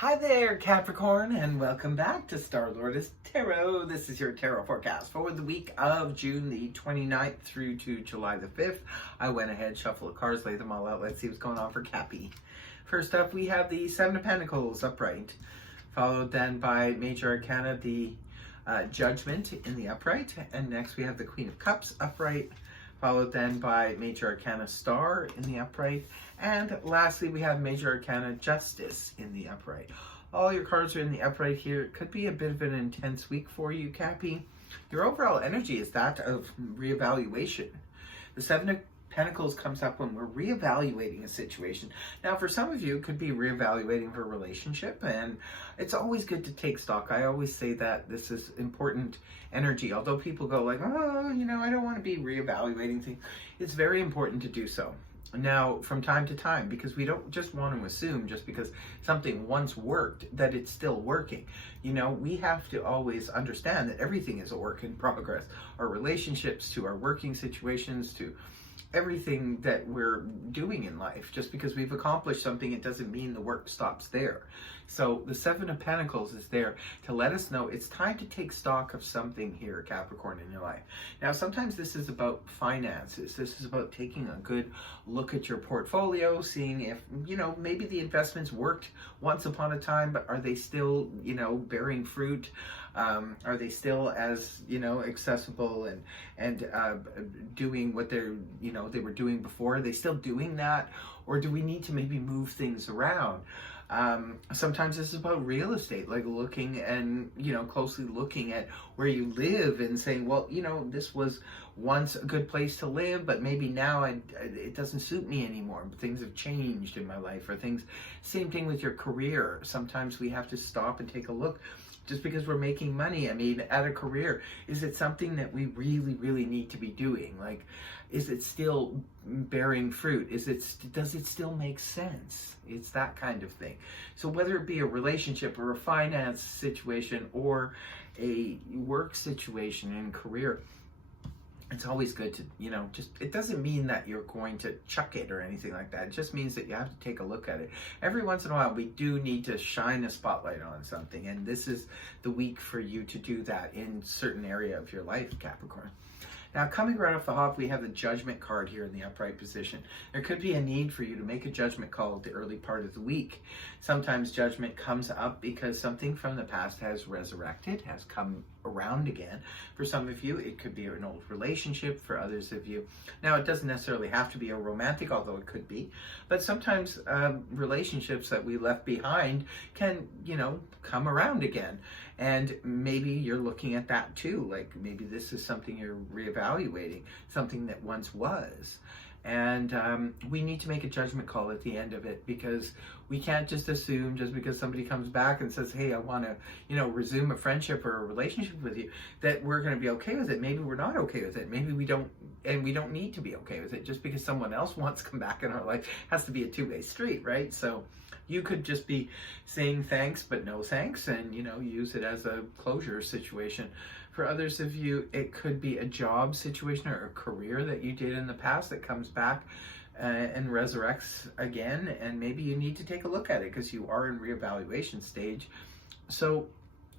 Hi there, Capricorn, and welcome back to Star Lordess Tarot. This is your tarot forecast for the week of June the 29th through to July the 5th. I went ahead, shuffled the cards, laid them all out. Let's see what's going on for Cappy. First up, we have the Seven of Pentacles upright, followed then by Major Arcana, the Judgment in the upright, and next we have the Queen of Cups upright, followed then by Major Arcana Star in the upright, and lastly we have Major Arcana Justice in the upright. All your cards are in the upright here. It could be a bit of an intense week for you, Cappy. Your overall energy is that of reevaluation. The Seven of Pentacles comes up when we're reevaluating a situation. Now, for some of you, it could be reevaluating for a relationship, and it's always good to take stock. I always say that this is important energy. Although people go like, oh, I don't want to be reevaluating things. It's very important to do so. Now, from time to time, because we don't just want to assume just because something once worked that it's still working. We have to always understand that everything is a work in progress. Our relationships to our working situations to everything that we're doing in life. Just because we've accomplished something, it doesn't mean the work stops there. So the Seven of Pentacles is there to let us know it's time to take stock of something here, Capricorn, in your life. Now, sometimes this is about finances. This is about taking a good look at your portfolio, seeing if, maybe the investments worked once upon a time, but are they still, bearing fruit? Are they still as, accessible and doing what they were doing before? Are they still doing that? Or do we need to maybe move things around? Sometimes this is about real estate, like looking and, closely looking at where you live and saying, well, this was once a good place to live, but maybe now it doesn't suit me anymore. Things have changed in my life, or same thing with your career. Sometimes we have to stop and take a look. Just because we're making money, at a career, is it something that we really, really need to be doing? Like, is it still bearing fruit? Does it still make sense? It's that kind of thing. So whether it be a relationship or a finance situation or a work situation and career, it's always good to, it doesn't mean that you're going to chuck it or anything like that. It just means that you have to take a look at it. Every once in a while, we do need to shine a spotlight on something. And this is the week for you to do that in certain area of your life, Capricorn. Now, coming right off the hop, we have the Judgment card here in the upright position. There could be a need for you to make a judgment call at the early part of the week. Sometimes judgment comes up because something from the past has resurrected, has come around again. For some of you, it could be an old relationship. For others of you, now it doesn't necessarily have to be a romantic, although it could be. But sometimes relationships that we left behind can, come around again. And maybe you're looking at that too. Like maybe this is something you're reevaluating, something that once was. And we need to make a judgment call at the end of it, because we can't just assume just because somebody comes back and says, hey, I want to, resume a friendship or a relationship with you, that we're going to be okay with it. Maybe we're not okay with it. Maybe we don't, and we don't need to be okay with it. Just because someone else wants to come back in our life has to be a two-way street, right? So you could just be saying thanks, but no thanks, and, use it as a closure situation. For others of you, it could be a job situation or a career that you did in the past that comes back and resurrects again, and maybe you need to take a look at it because you are in reevaluation stage. So,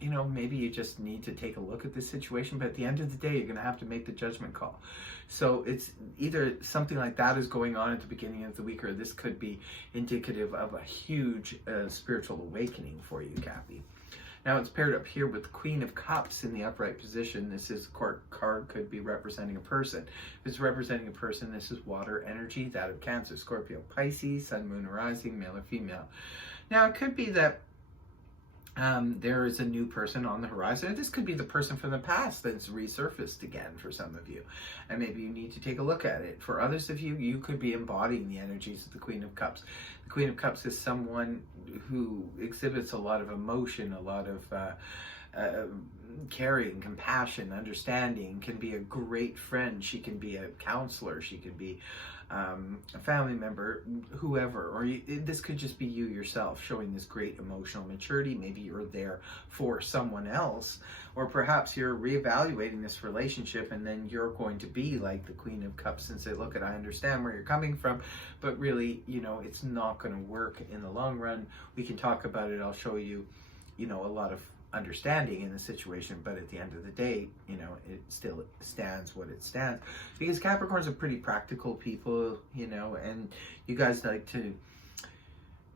maybe you just need to take a look at this situation, but at the end of the day, you're going to have to make the judgment call. So it's either something like that is going on at the beginning of the week, or this could be indicative of a huge spiritual awakening for you, Cappy. Now it's paired up here with the Queen of Cups in the upright position. This is card could be representing a person. If it's representing a person, this is water energy, that of Cancer, Scorpio, Pisces, Sun, Moon, or Rising, male or female. Now it could be that there is a new person on the horizon. This could be the person from the past that's resurfaced again for some of you. And maybe you need to take a look at it. For others of you, you could be embodying the energies of the Queen of Cups. The Queen of Cups is someone who exhibits a lot of emotion, a lot of caring, compassion, understanding, can be a great friend. She can be a counselor. She could be a family member, whoever. Or this could just be you yourself showing this great emotional maturity. Maybe you're there for someone else, or perhaps you're reevaluating this relationship, and then you're going to be like the Queen of Cups and say, look, I understand where you're coming from, but really, it's not going to work in the long run. We can talk about it. I'll show you, a lot of understanding in the situation, but at the end of the day, it still stands what it stands, because Capricorns are pretty practical people, and you guys like to,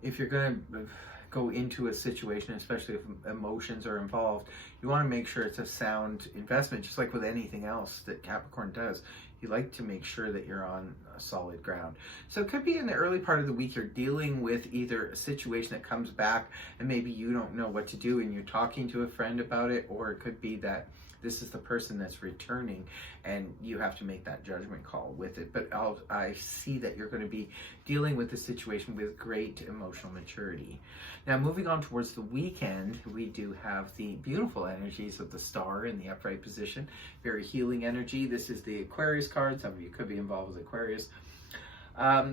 if you're going to go into a situation, especially if emotions are involved, you want to make sure it's a sound investment, just like with anything else that Capricorn does. You like to make sure that you're on a solid ground. So it could be in the early part of the week you're dealing with either a situation that comes back and maybe you don't know what to do and you're talking to a friend about it, or it could be that this is the person that's returning and you have to make that judgment call with it. But I see that you're going to be dealing with the situation with great emotional maturity. Now, moving on towards the weekend, we do have the beautiful energies of the star in the upright position. Very healing energy. This is the Aquarius card. Some of you could be involved with Aquarius.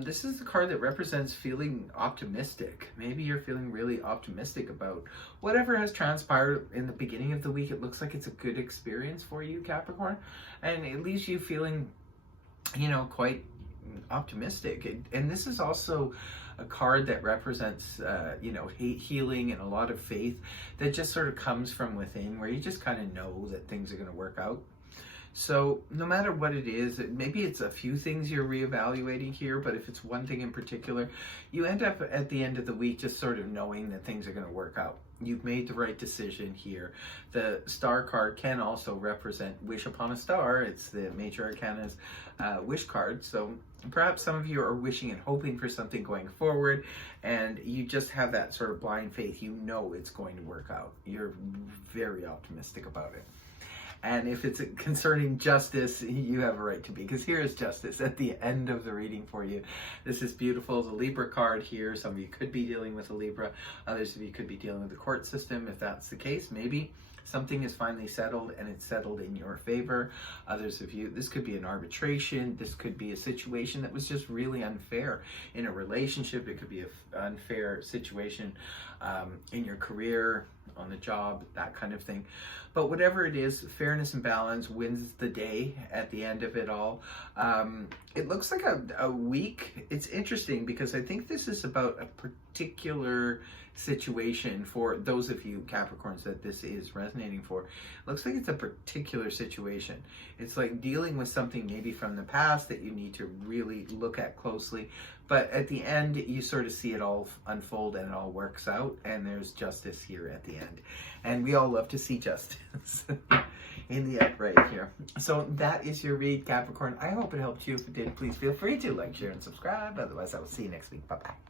This is the card that represents feeling optimistic. Maybe you're feeling really optimistic about whatever has transpired in the beginning of the week. It looks like it's a good experience for you, Capricorn, and it leaves you feeling, quite optimistic. And this is also a card that represents, healing and a lot of faith that just sort of comes from within, where you just kind of know that things are going to work out. So no matter what it is, maybe it's a few things you're reevaluating here, but if it's one thing in particular, you end up at the end of the week just sort of knowing that things are going to work out. You've made the right decision here. The star card can also represent wish upon a star. It's the Major Arcana's wish card. So perhaps some of you are wishing and hoping for something going forward, and you just have that sort of blind faith. You know it's going to work out. You're very optimistic about it. And if it's concerning justice, you have a right to be, because here is justice at the end of the reading for you. This is beautiful. The Libra card here. Some of you could be dealing with a Libra. Others of you could be dealing with the court system. If that's the case, maybe something is finally settled and it's settled in your favor. Others of you, this could be an arbitration. This could be a situation that was just really unfair in a relationship. It could be an unfair situation in your career, on the job, that kind of thing. But whatever it is, fairness and balance wins the day at the end of it all. It looks like a week. It's interesting because I think this is about a particular situation for those of you Capricorns that this is resonating for. It looks like it's a particular situation. It's like dealing with something maybe from the past that you need to really look at closely. But at the end, you sort of see it all unfold and it all works out, and there's justice here at the end. And we all love to see justice in the upright here. So that is your read, Capricorn. I hope it helped you. If it did, please feel free to like, share, and subscribe. Otherwise, I will see you next week. Bye-bye.